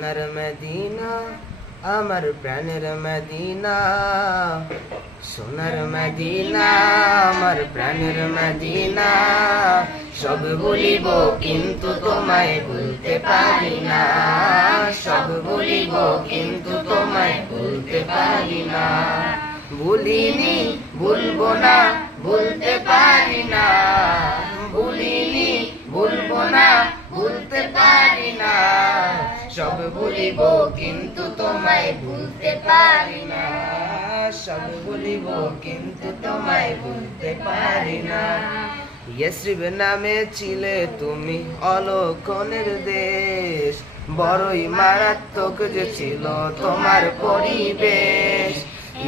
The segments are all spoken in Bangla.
সোনার মদিনা, আমার প্রাণের মদিনা। সোনার মদিনা, আমার প্রাণের মদিনা। সব বলিব, কিন্তু তোমায় বলতে পারি না। সব বলিব, কিন্তু তোমায় বলতে পারি না। ভুলিনি, ভুলবো না, ভুলতে পারি না। সব ভুলিব কিন্তু তোমায় ভুলতে পারি না। সব ভুলিব কিন্তু তোমায় ভুলতে পারি না। ইয়েসরিব নামে ছিলে তুমি অলক্ষণের দেশ। বড়ই মারাত্মক যে ছিল তোমার পরিবেশ।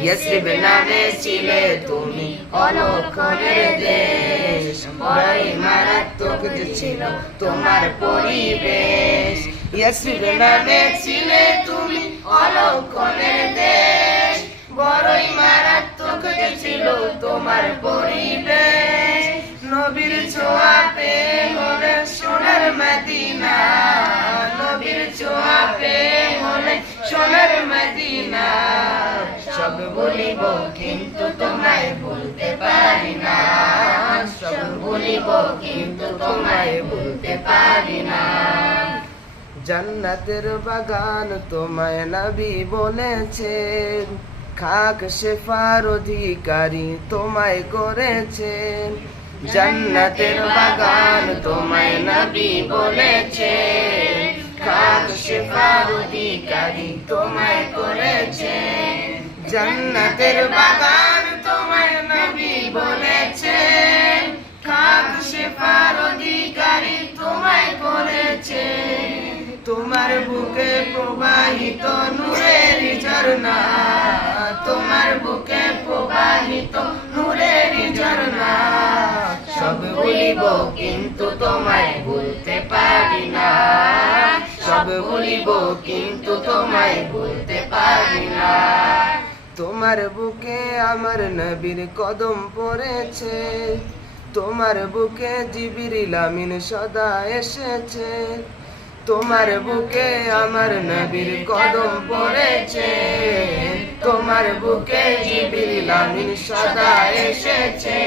ইয়েসরিব নামে ছিলে তুমি অলক্ষণের দেশ। বড়ই মারাত্মক যে ছিল তোমার পরিবেশ। ইয়েসরিব নামে ছিলে তুমি অলক্ষণের দেশ বড়ই মারাত্মক ছিল তোমার পরিবেশ নবীর ছোঁয়া পে হলে সোনার মদিনা নবীর ছোঁয়া পে হলে সোনার মদিনা সব বলিব কিন্তু তোমায় বলতে পারি না সব বলিব কিন্তু তোমায় বলতে পারি না জান্নাতের বাগান তোমায় নবী বলেছেন খাক শেফার অধিকারী তোমায় করেছেন জান্নাতের বাগান তোমায় নবী বলেছেন খাক শেফার অধিকারী তোমায় করেছেন জান্নাতের বাগান তোমার বুকে প্রবাহিত নূরের ঝর্ণা, তোমার বুকে প্রবাহিত নূরের ঝর্ণা। সব বলিব কিন্তু তোমায় বলতে পারি না। সব বলিব কিন্তু তোমায় বলতে পারি না। তোমার বুকে আমার নবীর কদম পড়েছে, তোমার বুকে জিবিরিল আমিন সদা এসেছে। তোমার বুকে আমার নবীর কদম পড়েছে। তোমার বুকে জিবিরিল আমিন সদা এসেছে।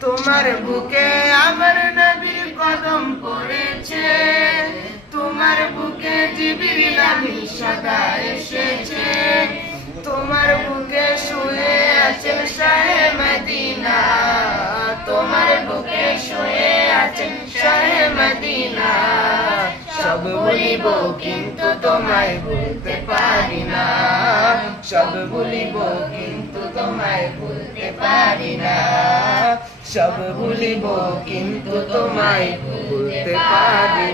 তোমার বুকে আমার নবীর কদম পড়েছে। তোমার বুকে জিবিরিল আমিন সদা এসেছে। তোমার বুকে শুয়ে আছেন শাহে মদিনা। তোমার বুকে শুয়ে আছেন শাহে সব বলিব, কিন্তু তোমায় বলতে পারি না। সব বলিব, কিন্তু তোমায় বলতে পারি না। সব ভুলিব কিন্তু তোমায় ভুলতে পারি